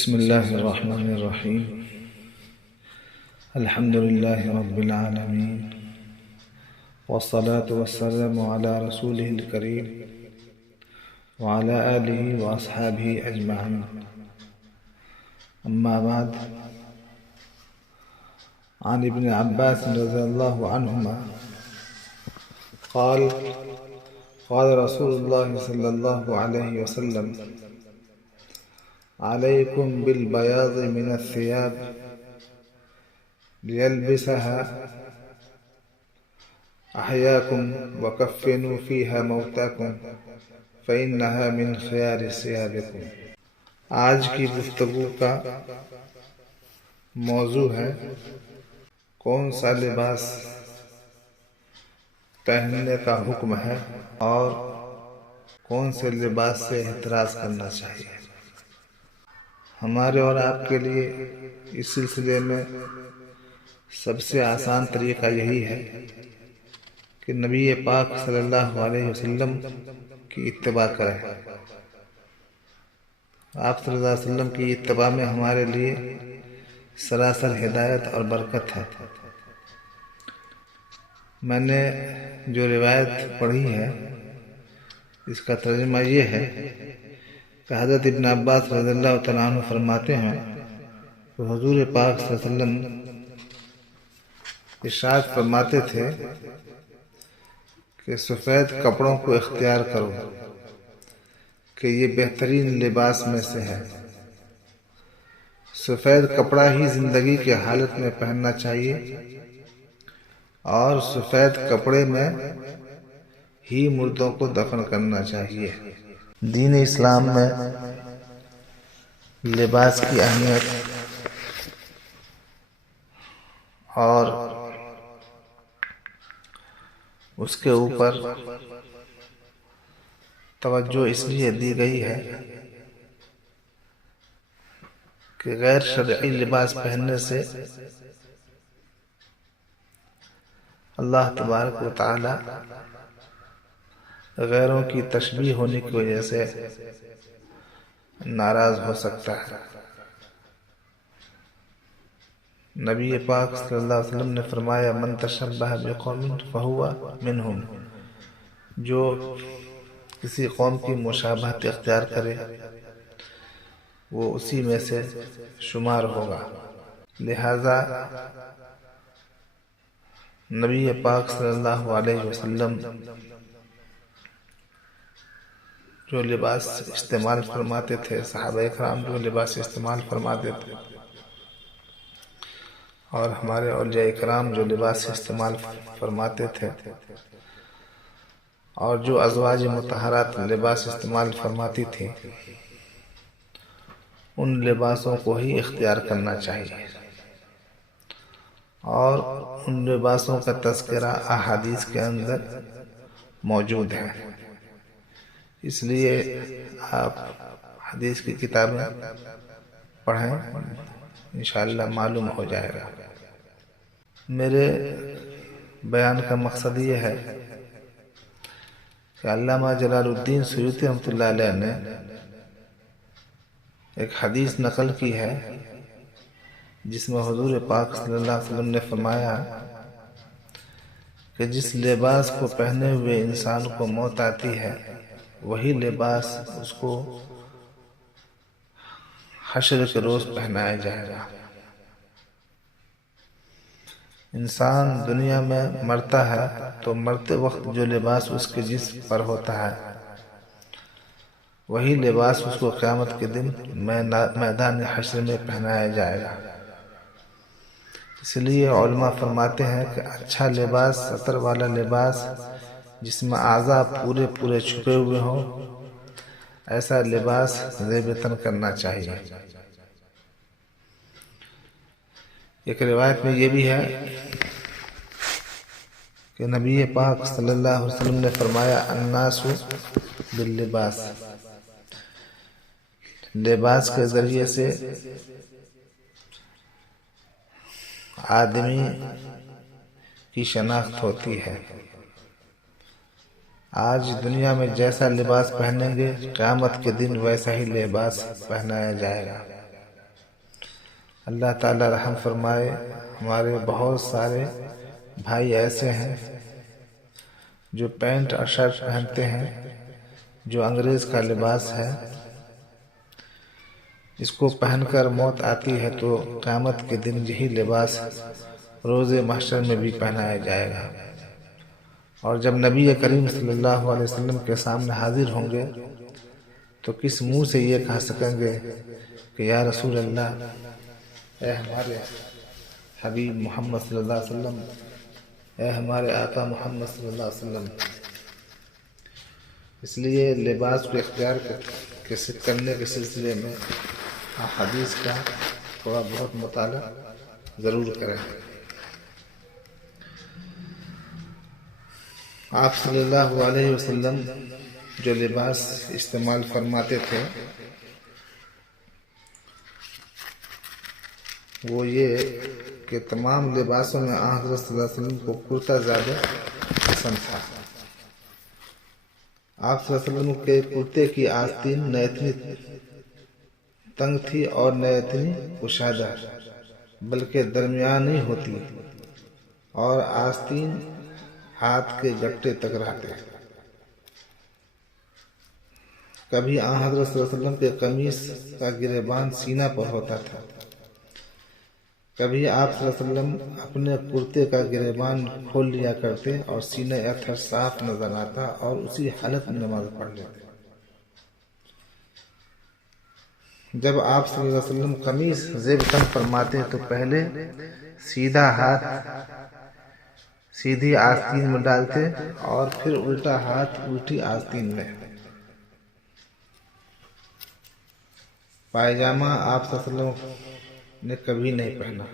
بسم الله الرحمن الرحيم. الحمد لله رب العالمين، والصلاة والسلام على رسوله الكريم وعلى آله وأصحابه أجمعين. أما بعد، عن ابن عباس رضي الله عنهما قال: قال رسول الله صلى الله عليه وسلم: عليكم بالبياض من الثياب ليلبسها أحياكم وكفنوا فيها موتاكم فإنها من خيار ثيابكم. آج کی گفتگو کا موضوع ہے کون سا لباس پہننے کا حکم ہے اور کون سے لباس سے احتراز کرنا چاہیے. ہمارے اور آپ کے لیے اس سلسلے میں سب سے آسان طریقہ یہی ہے کہ نبی پاک صلی اللہ علیہ وسلم کی اتباع کریں. آپ صلی اللہ علیہ وسلم کی اتباع میں ہمارے لیے سراسر ہدایت اور برکت ہے. میں نے جو روایت پڑھی ہے اس کا ترجمہ یہ ہے کہ حضرت ابن عباس رضی اللہ تعالیٰ عنہ فرماتے ہیں کہ حضور پاک صلی اللہ علیہ وسلم ارشاد فرماتے تھے کہ سفید کپڑوں کو اختیار کرو کہ یہ بہترین لباس میں سے ہے. سفید کپڑا ہی زندگی کے حالت میں پہننا چاہیے اور سفید کپڑے میں ہی مردوں کو دفن کرنا چاہیے. دین اسلام میں لباس کی اہمیت اور اس کے اوپر توجہ اس لیے دی گئی ہے کہ غیر شرعی لباس پہننے سے اللہ تبارک و تعالی غیروں کی تشبیہ ہونے کی وجہ سے ناراض ہو سکتا ہے. نبی پاک صلی اللہ علیہ وسلم نے فرمایا: من تشبہ بقوم فہو منہم. جو کسی قوم کی مشابہت اختیار کرے وہ اسی میں سے شمار ہوگا. لہذا نبی پاک صلی اللہ علیہ وسلم جو لباس استعمال فرماتے تھے، صحابہ اکرام جو لباس استعمال فرماتے تھے، اور ہمارے اولیاء اکرام جو لباس استعمال فرماتے تھے، اور جو ازواج مطہرات لباس استعمال فرماتی تھی، ان لباسوں کو ہی اختیار کرنا چاہیے. اور ان لباسوں کا تذکرہ احادیث کے اندر موجود ہے. اس لیے آپ حدیث کی کتابیں پڑھیں، انشاءاللہ معلوم ہو جائے گا. میرے بیان کا مقصد یہ ہے کہ علامہ جلال الدین سیوطی رحمۃ اللہ علیہ نے ایک حدیث نقل کی ہے جس میں حضور پاک صلی اللہ علیہ وسلم نے فرمایا کہ جس لباس کو پہنے ہوئے انسان کو موت آتی ہے وہی لباس اس کو حشر کے روز پہنایا جائے گا. انسان دنیا میں مرتا ہے تو مرتے وقت جو لباس اس کے جسم پر ہوتا ہے وہی لباس اس کو قیامت کے دن میدان حشر میں پہنایا جائے گا. اس لیے علماء فرماتے ہیں کہ اچھا لباس، سطر والا لباس جس میں اعضاء پورے چھپے ہوئے ہوں، ایسا لباس زیب تن کرنا چاہیے. ایک روایت میں یہ بھی ہے کہ نبی پاک صلی اللہ علیہ وسلم نے فرمایا: الناس باللباس. لباس کے ذریعے سے آدمی کی شناخت ہوتی ہے. آج دنیا میں جیسا لباس پہنیں گے قیامت کے دن ویسا ہی لباس پہنایا جائے گا. اللہ تعالی رحم فرمائے، ہمارے بہت سارے بھائی ایسے ہیں جو پینٹ اور شرٹ پہنتے ہیں، جو انگریز کا لباس ہے، اس کو پہن کر موت آتی ہے تو قیامت کے دن یہی لباس روز محشر میں بھی پہنایا جائے گا، اور جب نبی کریم صلی اللہ علیہ وسلم کے سامنے حاضر ہوں گے تو کس منہ سے یہ کہہ سکیں گے کہ یا رسول اللہ، اے ہمارے حبیب محمد صلی اللہ علیہ وسلم، اے ہمارے آقا محمد صلی اللہ علیہ وسلم۔ اس لیے لباس کو اختیار کرنے کے سلسلے میں حدیث کا تھوڑا بہت مطالعہ ضرور کریں۔ آپ صلی اللہ علیہ وسلم جو لباس استعمال فرماتے تھے وہ یہ کہ تمام لباسوں میں حضرت صلی اللہ علیہ وسلم کو کرتا زیادہ پسند تھا۔ آپ صلی اللہ علیہ وسلم کے کرتے کی آستین نہ اتنی تنگ تھی اور نہ اتنی کشادہ، بلکہ درمیانی ہوتی، اور آستین ہاتھ کے گٹے تک رہتے۔ کبھی حضرت صلی اللہ علیہ وسلم کے قمیص کا گریبان سینہ پر ہوتا تھا، کبھی آپ صلی اللہ علیہ وسلم اپنے کرتے کا گریبان کھول لیا کرتے اور سینہ اطہر صاف نظر آتا اور اسی حالت میں نماز پڑھ لیتے۔ جب آپ صلی اللہ علیہ وسلم قمیص زیب تن فرماتے تو پہلے سیدھا ہاتھ سیدھی آستین میں ڈالتے اور پھر الٹا ہاتھ الٹی آستین میں۔ پائجامہ آپ صلی اللہ علیہ وسلم نے کبھی نہیں پہنا،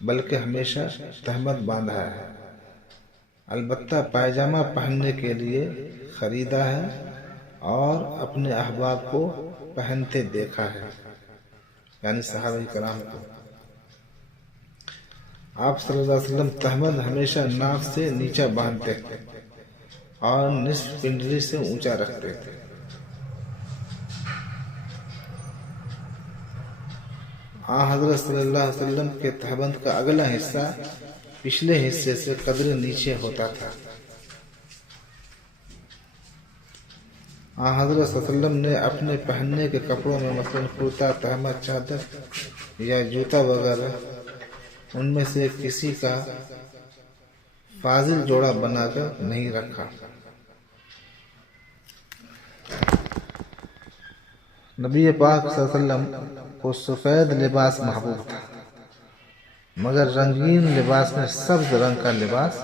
بلکہ ہمیشہ تہمت باندھا ہے۔ البتہ پائجامہ پہننے کے لیے خریدا ہے اور اپنے احباب کو پہنتے دیکھا ہے، یعنی صحابہ کرام کو۔ آپ صلی اللہ علیہ وسلم تہمت ہمیشہ ناف سے نیچا باندھتے تھے اور نصف پنڈلی سے اونچا رکھتے تھے۔ حضرت صلی اللہ علیہ وسلم کے تہبند کا اگلا حصہ پچھلے حصے سے قدرے نیچے ہوتا تھا۔ حضرت صلی اللہ علیہ وسلم نے اپنے پہننے کے کپڑوں میں مثلاً کرتا، تہمت، چادر یا جوتا وغیرہ ان میں سے کسی کا فاضل جوڑا بنا کر نہیں رکھا۔ نبی پاک صلی اللہ علیہ وسلم کو سفید لباس محبوب تھا، مگر رنگین لباس میں سبز رنگ کا لباس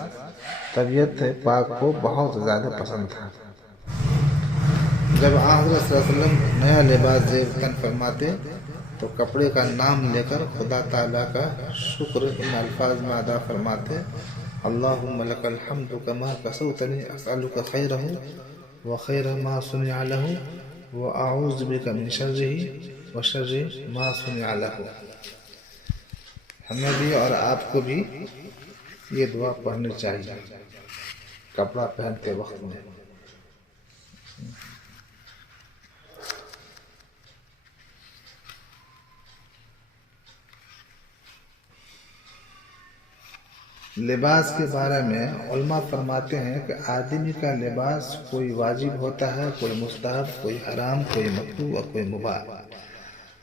طبیعت پاک کو بہت زیادہ پسند تھا۔ جب حضرت صلی اللہ علیہ وسلم نیا لباس زیب تن فرماتے تو کپڑے کا نام لے کر خدا تعالیٰ کا شکر ان الفاظ میں ادا فرماتے: اللہم لک الحمد کما کسوتنی اسألک خیرہ وخیر ما صنع لہ واعوذ بک من شرہ وشر ما صنع لہ۔ ہمیں بھی اور آپ کو بھی یہ دعا پڑھنی چاہیے کپڑا پہنتے وقت میں۔ لباس کے بارے میں علماء فرماتے ہیں کہ آدمی کا لباس کوئی واجب ہوتا ہے، کوئی مستحب، کوئی حرام، کوئی مکروہ اور کوئی مباح۔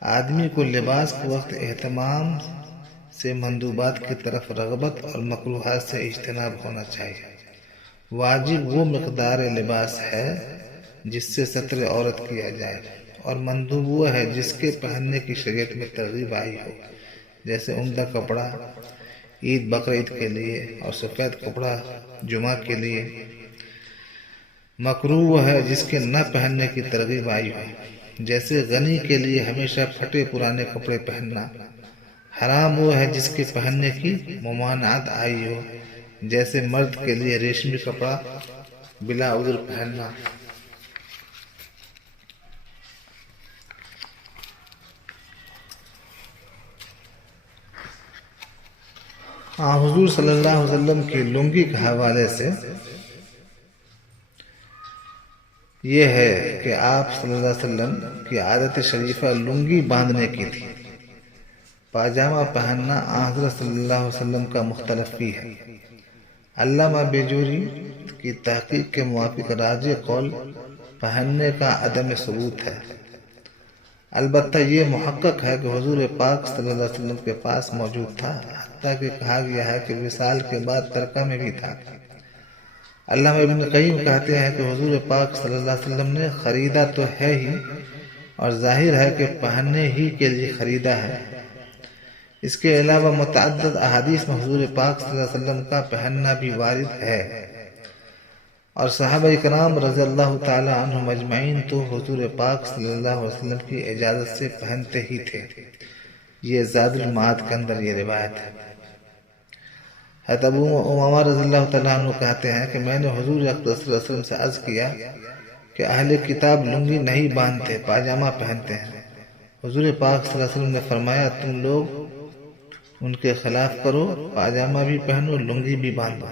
آدمی کو لباس کے وقت اہتمام سے مندوبات کی طرف رغبت اور مکروہات سے اجتناب ہونا چاہیے۔ واجب وہ مقدار لباس ہے جس سے ستر عورت کیا جائے، اور مندوب وہ ہے جس کے پہننے کی شریعت میں ترغیب آئی ہو، جیسے عمدہ کپڑا عید بقرعید کے لیے اور سفید کپڑا جمعہ کے لیے۔ مکروہ وہ ہے جس کے نہ پہننے کی ترغیب آئی ہو، جیسے غنی کے لیے ہمیشہ پھٹے پرانے کپڑے پہننا۔ حرام وہ ہے جس کے پہننے کی ممانعت آئی ہو، جیسے مرد کے لیے ریشمی کپڑا بلا عذر پہننا۔ حضور صلی اللہ علیہ وسلم کی لنگی کے حوالے سے یہ ہے کہ آپ صلی اللہ علیہ وسلم کی عادت شریفہ لنگی باندھنے کی تھی۔ پاجامہ پہننا حضرت صلی اللہ علیہ وسلم کا مختلف بھی ہے۔ علامہ بیجوری کی تحقیق کے موافق راجح قول پہننے کا عدم ثبوت ہے، البتہ یہ محقق ہے کہ حضور پاک صلی اللہ علیہ وسلم کے پاس موجود تھا، حتیٰ کہ کہا گیا ہے کہ وصال کے بعد ترکہ میں بھی تھا۔ علامہ ابن قیم کہتے ہیں کہ حضور پاک صلی اللہ علیہ وسلم نے خریدا تو ہے ہی، اور ظاہر ہے کہ پہننے ہی کے لیے خریدا ہے۔ اس کے علاوہ متعدد احادیث میں حضور پاک صلی اللہ علیہ وسلم کا پہننا بھی وارد ہے، اور صحابہ کرام رضی اللہ تعالی عنہم اجمعین تو حضور پاک صلی اللہ علیہ وسلم کی اجازت سے پہنتے ہی تھے۔ یہ زاد المعاد کے اندر یہ روایت ہے۔ حضرت ابو امامہ رضی اللہ تعالیٰ عنہ کہتے ہیں کہ میں نے حضور اکرم صلی اللہ علیہ وسلم سے عرض کیا کہ اہل کتاب لنگی نہیں باندھتے، پاجامہ پہنتے ہیں۔ حضور پاک صلی اللہ علیہ وسلم نے فرمایا تم لوگ ان کے خلاف کرو، پاجامہ بھی پہنو، لنگی بھی باندھو۔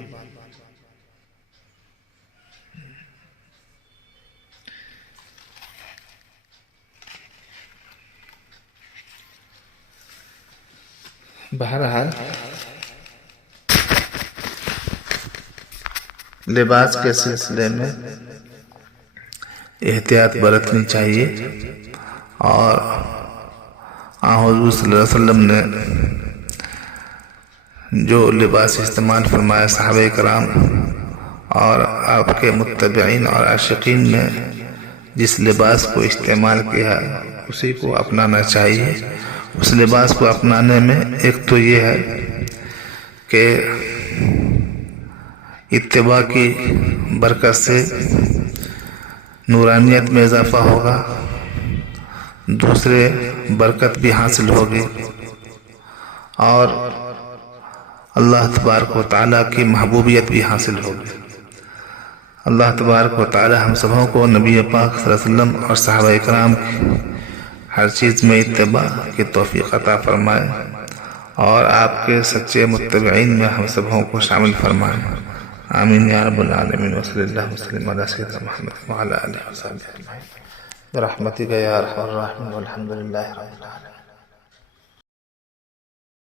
بہرحال لباس کے سلسلے میں احتیاط برتنی چاہیے، اور حضور صلی اللہ علیہ وسلم نے جو لباس استعمال فرمایا، صحابہ کرام اور آپ کے متبعین اور عاشقین نے جس لباس کو استعمال کیا اسی کو اپنانا چاہیے۔ اس لباس کو اپنانے میں ایک تو یہ ہے کہ اتباع کی برکت سے نورانیت میں اضافہ ہوگا، دوسرے برکت بھی حاصل ہوگی، اور اللہ تبارک و تعالیٰ کی محبوبیت بھی حاصل ہوگی۔ اللہ تبارک و تعالیٰ ہم سبوں کو نبی پاک صلی اللہ علیہ وسلم اور صحابہ کرام کی ہر چیز میں اتباع کی توفیق عطا فرمائے، اور آپ کے سچے متبعین میں ہم سبوں کو شامل فرمائے۔ آمین یا رب العالمین، وصلی اللہ وسلم علی سیدنا محمد وعلی آلہ وصحبہ اجمعین برحمتک یا ارحم الراحمین، والحمد للہ رب العالمین۔